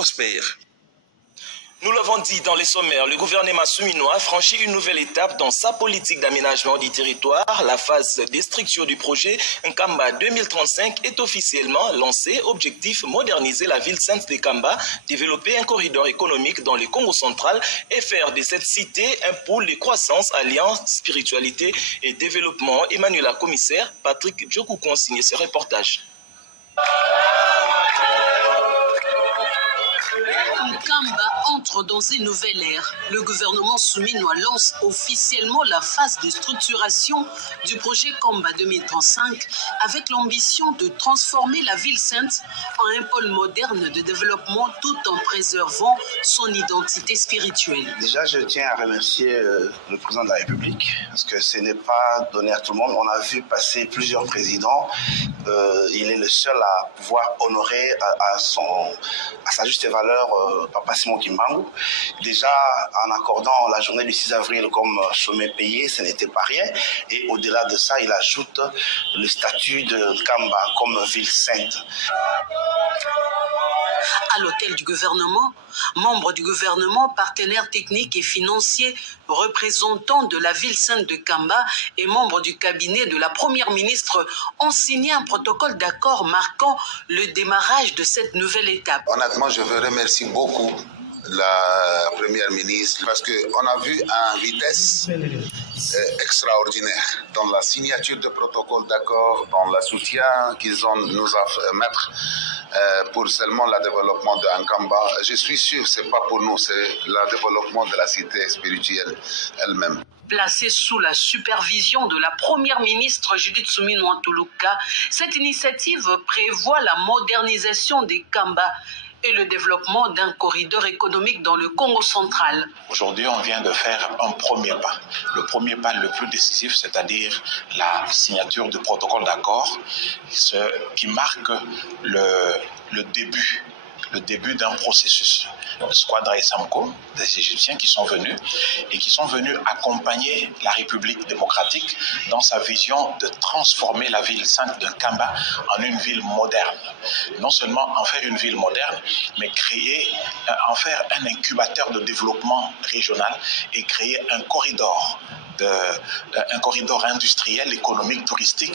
prospère. Nous l'avons dit dans les sommaires, le gouvernement souminois franchit une nouvelle étape dans sa politique d'aménagement du territoire. La phase des structures du projet Nkamba 2035 est officiellement lancée. Objectif, moderniser la ville sainte de Kamba, développer un corridor économique dans le Congo central et faire de cette cité un pôle de croissance, alliance, spiritualité et développement. Emmanuel commissaire Patrick Djokoukon signe ce reportage. Nkamba entre dans une nouvelle ère. Le gouvernement souminois lance officiellement la phase de structuration du projet Kamba 2035 avec l'ambition de transformer la ville sainte en un pôle moderne de développement tout en préservant son identité spirituelle. Déjà, je tiens à remercier le président de la République parce que ce n'est pas donné à tout le monde. On a vu passer plusieurs présidents. Il est le seul à pouvoir honorer à sa juste valeur Papa Simon Kimbangu. Déjà, en accordant la journée du 6 avril comme sommet payé, ce n'était pas rien. Et au-delà de ça, il ajoute le statut de Kamba comme ville sainte. À l'hôtel du gouvernement, membres du gouvernement, partenaires techniques et financiers, représentants de la ville sainte de Kamba et membres du cabinet de la première ministre ont signé un protocole d'accord marquant le démarrage de cette nouvelle étape. Honnêtement, je veux remercier beaucoup la première ministre parce qu'on a vu une vitesse extraordinaire dans la signature de protocole d'accord, dans le soutien qu'ils ont nous a mettre pour seulement le développement de Nkamba. Je suis sûr que ce n'est pas pour nous, c'est le développement de la cité spirituelle elle-même. Placée sous la supervision de la première ministre Judith Suminwa Tuluka, cette initiative prévoit la modernisation des Kamba et le développement d'un corridor économique dans le Congo central. Aujourd'hui, on vient de faire un premier pas. Le premier pas le plus décisif, c'est-à-dire la signature du protocole d'accord, qui marque le début d'un processus. Squadra et Samko, des Égyptiens qui sont venus accompagner la République démocratique dans sa vision de transformer la ville sainte de Nkamba en une ville moderne. Non seulement en faire une ville moderne, mais en faire un incubateur de développement régional et créer un corridor industriel, économique, touristique.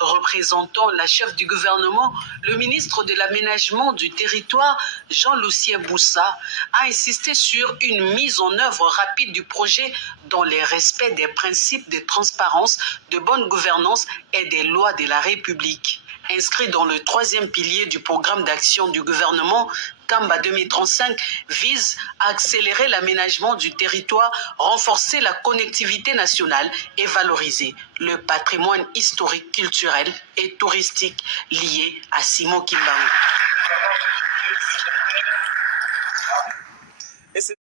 Représentant la chef du gouvernement, le ministre de l'aménagement du territoire, Jean-Lucien Boussa, a insisté sur une mise en œuvre rapide du projet dans le respect des principes de transparence, de bonne gouvernance et des lois de la République. Inscrit dans le 3e pilier du programme d'action du gouvernement, Kamba 2035 vise à accélérer l'aménagement du territoire, renforcer la connectivité nationale et valoriser le patrimoine historique, culturel et touristique lié à Simon Kimbangu.